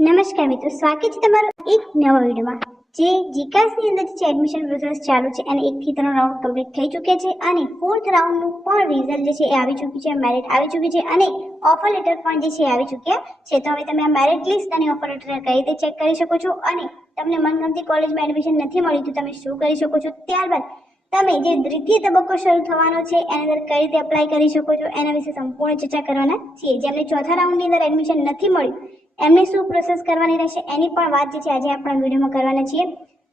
નમસ્કાર મિત્રો, સ્વાગત છે તમારું એક નવા વિડીયોમાં. જે જીકાસની અંદર જે એડમિશન પ્રોસેસ ચાલુ છે અને એકથી ત્રણ રાઉન્ડ કમ્પ્લીટ થઈ ચૂક્યા છે અને ફોર્થ રાઉન્ડનું પણ રિઝલ્ટ જે છે એ આવી ચૂક્યું છે મેરિટ આવી ચૂક્યું છે અને ઓફર લેટર પણ જે છે એ આવી ચૂક્યા છે. તો હવે તમે આ મેરિટ લિસ્ટ અને ઓફર લેટર કઈ રીતે ચેક કરી શકો છો અને તમને મનગમતી કોલેજમાં એડમિશન નથી મળ્યું તો તમે શું કરી શકો છો? ત્યારબાદ તમે જે દ્વિતીય તબક્કો શરૂ થવાનો છે, એની અંદર કઈ રીતે એપ્લાય કરી શકો છો, એના વિશે સંપૂર્ણ ચર્ચા કરવાના છીએ. જેમને ચોથા રાઉન્ડની અંદર એડમિશન નથી મળ્યું, એમને શું પ્રોસેસ કરવાની રહેશે, એની પણ વાત જે છે, આજે આપણા વિડીયોમાં કરવાના છીએ.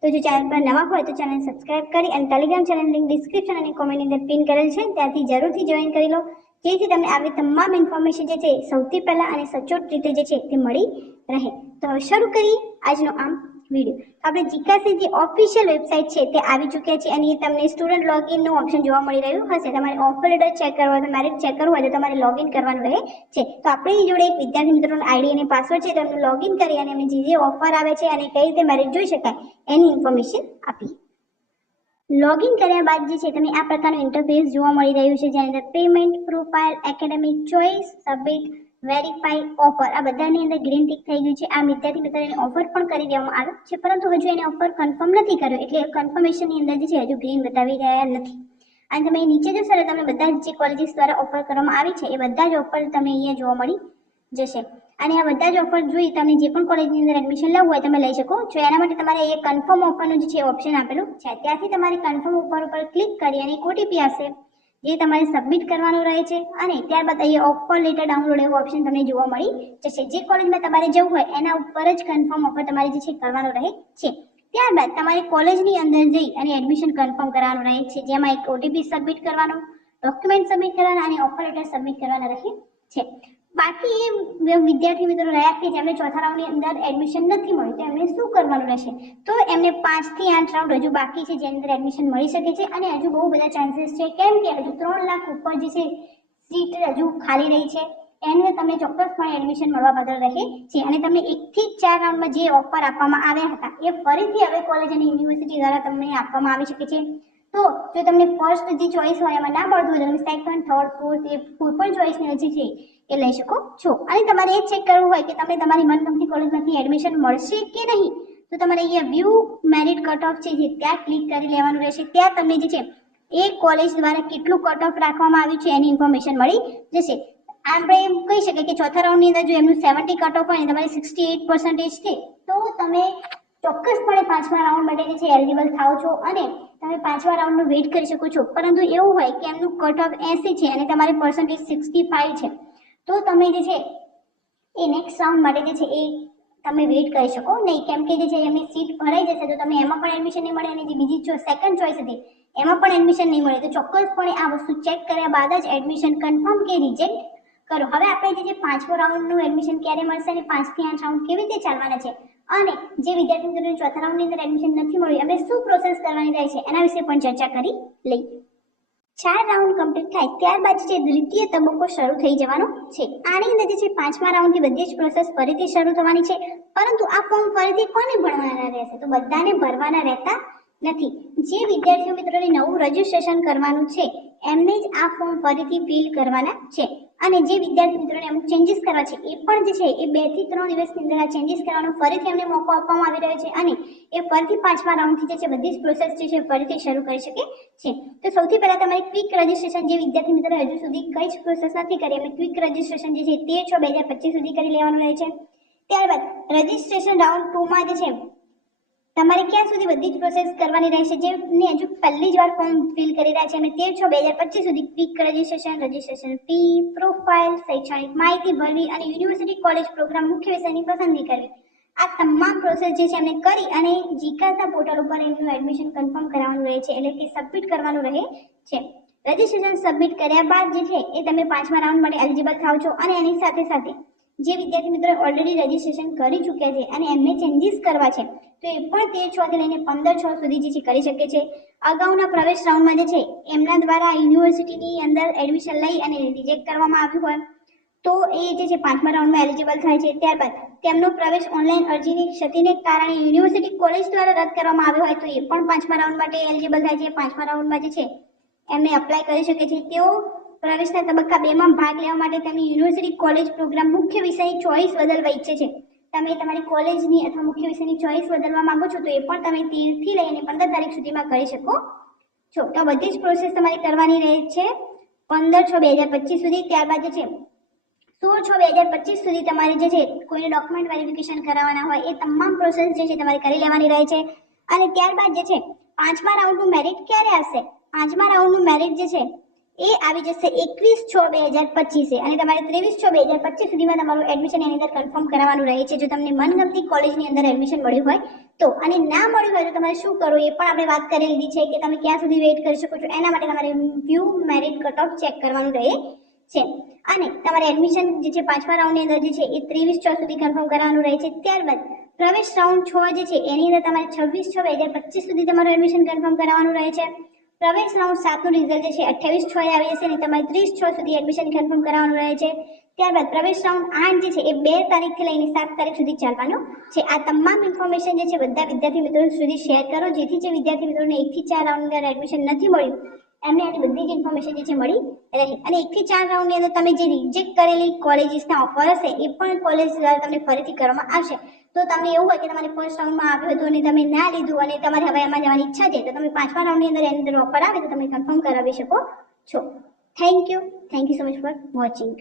તો જો ચેનલ પર નવા હોય તો ચેનલ સબસ્ક્રાઇબ કરી અને ટેલિગ્રામ ચેનલ લિંક ડિસ્ક્રિપ્શન અને કોમેન્ટની અંદર પિન કરેલ છે, ત્યાંથી જરૂરથી જોઈન કરી લો. જેથી તમને આવી તમામ ઇન્ફોર્મેશન જે છે, સૌથી પહેલા અને સચોટ રીતે જે છે, તે મળી રહે. તો હવે શરૂ કરીએ આજનો આમ વીડિયો આપણે જીકાસી જે ઓફિશિયલ વેબસાઇટ છે તે આવી ચૂક્યા છે અને તમને સ્ટુડન્ટ લોગિનનું ઓપ્શન જોવા મળી રહ્યું હશે. તમારે ઓફર લેટર ચેક કરવો હોય તો મેરિટ ચેક કરવું હોય તો તમારે લોગિન કરવાનું રહે છે. તો આપણી જોડે એક વિદ્યાર્થી મિત્રોનો આઈડી અને પાસવર્ડ છે તો લોગિન કરી અને એમને જે જે ઓફર આવે છે અને કઈ રીતે મારે જોઈ શકાય એની ઇન્ફોર્મેશન આપીએ. લોગિન કર્યા બાદ જે છે તમે આ પ્રકારનું ઇન્ટરફેસ જોવા મળી રહ્યું છે. જેની અંદર payment profile academic choice submit verify offer આ બધાની અંદર ગ્રીન ટીક થઈ ગયું છે. આ વિદ્યાર્થી મિત્રોને ઓફર પણ કરી દેવામાં આવે છે. પરંતુ હજુ એને ઓફર કન્ફર્મ નથી કર્યો. એટલે કન્ફર્મેશનની અંદર જે છે, હજુ ગ્રીન બતાવી રહ્યા નથી. અને તમે નીચે જશો એટલે તમને બધા જ જે કોલેજીસ દ્વારા ઓફર કરવામાં આવી છે, એ બધા જ ઓફર તમને અહીંયા જોવા મળી જશે. અને આ બધા જ ઓફર જોઈ તમે જે પણ કોલેજની અંદર એડમિશન લેવું હોય તમે લઈ શકો છો. એના માટે તમારે એ કન્ફર્મ ઓફરનું જે છે ઓપ્શન આપેલું છે. ત્યાંથી તમારે કન્ફર્મ ઓફર ઉપર ક્લિક કરી અને એક ઓટીપી આવશે. જે તમારે સબમિટ કરવાનું રહે છે અને ત્યારબાદ અહીંયા ઓફર લેટર ડાઉનલોડ એવું ઓપ્શન તમને જોવા મળી જશે. જે કોલેજમાં તમારે જવું હોય એના ઉપર જ કન્ફર્મ ઓફર તમારે જે છે કરવાનો રહે છે. ત્યારબાદ તમારે કોલેજની અંદર જઈ અને એડમિશન કન્ફર્મ કરવાનું રહે છે. જેમાં એક ઓટીપી સબમિટ કરવાનો ડોક્યુમેન્ટ સબમિટ કરવાના અને ઓફર લેટર સબમિટ કરવાના રહે છે. બાકી એ વિદ્યાર્થી મિત્રો રહ્યા કે જેમને ચોથા રાઉન્ડની અંદર એડમિશન નથી મળ્યું તો એમને શું કરવાનું રહેશે? તો એમને પાંચથી આઠ રાઉન્ડ હજુ બાકી છે, જેની અંદર એડમિશન મળી શકે છે અને હજુ બહુ બધા ચાન્સીસ છે. કેમ કે હજુ ત્રણ લાખ ઉપર જે છે સીટ હજુ ખાલી રહી છે. એને તમે ચોક્કસપણે એડમિશન મળવા બદલ રહે છે અને તમને એકથી ચાર રાઉન્ડમાં જે ઓફર આપવામાં આવ્યા હતા, એ ફરીથી હવે કોલેજ અને યુનિવર્સિટી દ્વારા તમને આપવામાં આવી શકે છે. તો જો તમને ફર્સ્ટ જે ચોઈસ હોય એમાં ના મળતું હોય તો તમે સેકન્ડ થર્ડ ફોર્થ એ કોઈ પણ ચોઈસની અરજી છે એ લઈ શકો છો. અને તમારે એ ચેક કરવું હોય કે તમને તમારી મનગમતી કોલેજમાંથી એડમિશન મળશે કે નહીં? તો તમારે અહીંયા વ્યૂ મેરિટ કટ ઓફ છે જે ત્યાં ક્લિક કરી લેવાનું રહેશે. ત્યાં તમને જે છે, એ કોલેજ દ્વારા કેટલું કટ ઓફ રાખવામાં આવ્યું છે એની ઇન્ફોર્મેશન મળી જશે. આપણે એમ કહી શકીએ કે ચોથા રાઉન્ડની અંદર જો એમનું સેવન્ટી કટ ઓફ હોય તમારે સિક્સટી એઇટ પર્સન્ટેજ છે, તો તમે ચોક્કસપણે પાંચમા રાઉન્ડ માટે જે છે એલિજિબલ થાઓ છો અને તમે પાંચમા રાઉન્ડનો વેઇટ કરી શકો છો. પરંતુ એવું હોય કે એમનું કટ ઓફ એસી છે અને તમારે પર્સન્ટેજ સિક્સટી ફાઇવ છે. તો તમે જે છે, એ નેક્સ્ટ રાઉન્ડ માટે જે છે, એ તમે વેઇટ કરી શકો. નહીં, કેમ કે જે છે, એમની સીટ ભરાઈ જશે, તો તમે એમાં પણ એડમિશન નહીં મળે અને જે બીજી સેકન્ડ ચોઈસ હતી, એમાં પણ એડમિશન નહીં મળે. તો ચોક્કસપણે આ વસ્તુ ચેક કર્યા બાદ જ એડમિશન કન્ફર્મ કે રિજેક્ટ કરો. હવે આપણે જે પાંચમો રાઉન્ડનું એડમિશન ક્યારે મળશે અને પાંચથી આઠ રાઉન્ડ કેવી રીતે ચાલવાના છે? અને જે વિદ્યાર્થી મિત્રોને ચોથા રાઉન્ડની અંદર એડમિશન નથી મળ્યું, એમને શું પ્રોસેસ કરવાની રહે છે? એના વિશે પણ ચર્ચા કરી લઈએ. ચાર રાઉન્ડ કમ્પ્લીટ થાય ત્યારબાદ જે દ્વિતીય તબક્કો શરૂ થઈ જવાનો છે. આની અંદર જે છે, પાંચમા રાઉન્ડની બધી જ પ્રોસેસ ફરીથી શરૂ થવાની છે. પરંતુ આ ફોર્મ ફરીથી કોને ભરવાના રહેશે? તો બધાને ભરવાના રહેતા નથી. જે વિદ્યાર્થીઓ મિત્રોને નવું રજીસ્ટ્રેશન કરવાનું છે, એમને જ આ ફોર્મ ફરીથી ફિલ કરવાના છે. અને જે વિદ્યાર્થી મિત્રોને અમુક ચેન્જીસ કરવા છે, એ પણ જે છે, એ બેથી ત્રણ દિવસની અંદર આ ચેન્જીસ કરવાનો ફરીથી એમને મોકો આપવામાં આવી રહ્યો છે અને એ ફરીથી પાંચમા રાઉન્ડથી જે છે, બધી જ પ્રોસેસ જે છે ફરીથી શરૂ કરી શકે છે. તો સૌથી પહેલાં તમારે ક્વિક રજીસ્ટ્રેશન જે વિદ્યાર્થી મિત્રો હજુ સુધી કઈ જ પ્રોસેસ નથી કરી, એમને ક્વિક રજીસ્ટ્રેશન જે છે તેર છ બે હજાર પચીસ સુધી કરી લેવાનું રહે છે. ત્યારબાદ રજીસ્ટ્રેશન રાઉન્ડ ટુમાં જે છે તમારે ક્યાં સુધી બધી જ પ્રોસેસ કરવાની રહેશે? જેમને હજુ પહેલી જ વાર ફોર્મ ફિલ કરી રહ્યા છે અને તેર છ બે હજાર પચીસ સુધી quick registration registration fee profile શૈક્ષણિક માહિતી ભરવી અને યુનિવર્સિટી કોલેજ પ્રોગ્રામ મુખ્ય વિષયની પસંદગી કરવી. આ તમામ પ્રોસેસ જે છે એમને કરી અને જીકાસના પોર્ટલ ઉપર એમનું એડમિશન કન્ફર્મ કરાવવાનું રહે છે, એટલે કે સબમિટ કરવાનું રહે છે. રજીસ્ટ્રેશન સબમિટ કર્યા બાદ જે છે, એ તમે પાંચમા રાઉન્ડ માટે એલિજિબલ થાવ છો અને એની સાથે સાથે જે વિદ્યાર્થી મિત્રો ઓલરેડી રજીસ્ટ્રેશન કરી ચૂક્યા છે અને એમને ચેન્જીસ કરવા છે, તો એ પણ તેર છ થી લઈને પંદર છ સુધી જે છે કરી શકે છે. અગાઉના પ્રવેશ રાઉન્ડમાં જે છે, એમના દ્વારા યુનિવર્સિટીની અંદર એડમિશન લઈ અને રિજેક્ટ કરવામાં આવ્યું હોય, તો એ જે છે પાંચમા રાઉન્ડમાં એલિજિબલ થાય છે. ત્યારબાદ તેમનો પ્રવેશ ઓનલાઈન અરજીની ક્ષતિને કારણે યુનિવર્સિટી કોલેજ દ્વારા રદ કરવામાં આવ્યો હોય, તો એ પણ પાંચમા રાઉન્ડ માટે એલિજિબલ થાય છે. પાંચમા રાઉન્ડમાં જે છે, એમને અપ્લાય કરી શકે છે. તેઓ પ્રવેશના તબક્કા બેમાં ભાગ લેવા માટે તેમની યુનિવર્સિટી કોલેજ પ્રોગ્રામ મુખ્ય વિષય ચોઈસ બદલવા ઈચ્છે છે. તમે તમારી કોલેજની અથવા મુખ્ય વિષયની ચોઈસ બદલવા માંગો છો તો એ પણ તમે તેરથી લઈને પંદર તારીખ સુધીમાં કરી શકો છો. તો બધી જ પ્રોસેસ તમારી કરવાની રહે છે પંદર છ બે હજાર પચીસ સુધી. ત્યારબાદ જે છે, સોળ છ બે હજાર પચીસ સુધી તમારે જે છે, કોઈને ડોક્યુમેન્ટ વેરિફિકેશન કરાવવાના હોય એ તમામ પ્રોસેસ જે છે તમારે કરી લેવાની રહે છે. અને ત્યારબાદ જે છે, પાંચમા રાઉન્ડનું મેરિટ ક્યારે આવશે? પાંચમા રાઉન્ડનું મેરિટ જે છે એ આવી જશે એકવીસ છ બે હજાર પચીસે. અને તમારે ત્રેવીસ છ બે હજાર પચીસ સુધીમાં તમારું એડમિશન એની અંદર કન્ફર્મ કરાવવાનું રહે છે. જો તમને મનગમતી કોલેજની અંદર એડમિશન મળ્યું હોય તો, અને ના મળ્યું હોય તો તમારે શું કરવું એ પણ આપણે વાત કરી લીધી છે કે તમે ક્યાં સુધી વેઇટ કરી શકો છો. એના માટે તમારે view merit cut off check કરવાનું રહે છે. અને તમારે એડમિશન જે છે પાંચમા રાઉન્ડની અંદર જે છે એ ત્રેવીસ છ સુધી કન્ફર્મ કરાવવાનું રહે છે. ત્યારબાદ પ્રવેશ રાઉન્ડ છ જે છે એની અંદર તમારે છવ્વીસ છ બે હજાર પચીસ સુધી તમારું એડમિશન કન્ફર્મ કરાવવાનું રહે છે. પ્રવેશ રાઉન્ડ સાતનું રિઝલ્ટ જે છે અઠ્યાવીસ છ આવી જશે અને તમારે ત્રીસ છ સુધી એડમિશન કન્ફર્મ કરાવવાનું રહે છે. ત્યારબાદ પ્રવેશ રાઉન્ડ આઠ જે છે એ બે તારીખથી લઈને સાત તારીખ સુધી ચાલવાનું છે. આ તમામ ઇન્ફોર્મેશન જે છે બધા વિદ્યાર્થી મિત્રો સુધી શેર કરો. જેથી જે વિદ્યાર્થી મિત્રોને એકથી ચાર રાઉન્ડની અંદર એડમિશન નથી મળ્યું, એમને આની બધી જ ઇન્ફોર્મેશન જે છે મળી રહે. અને એકથી ચાર રાઉન્ડની અંદર તમે જે રિજેક્ટ કરેલી કોલેજીસના ઓફર હશે, એ પણ કોલેજ દ્વારા તમને ફરીથી કરવામાં આવશે. તો તમને એવું હોય કે તમારે ફર્સ્ટ રાઉન્ડમાં આવ્યું હતું અને તમે ના લીધું અને તમારે હવે એમાં જવાની ઈચ્છા છે, તો તમે પાંચમા રાઉન્ડની અંદર એની અંદર ઓફર આવે તો તમે કન્ફર્મ કરાવી શકો છો. Thank you thank you so much for watching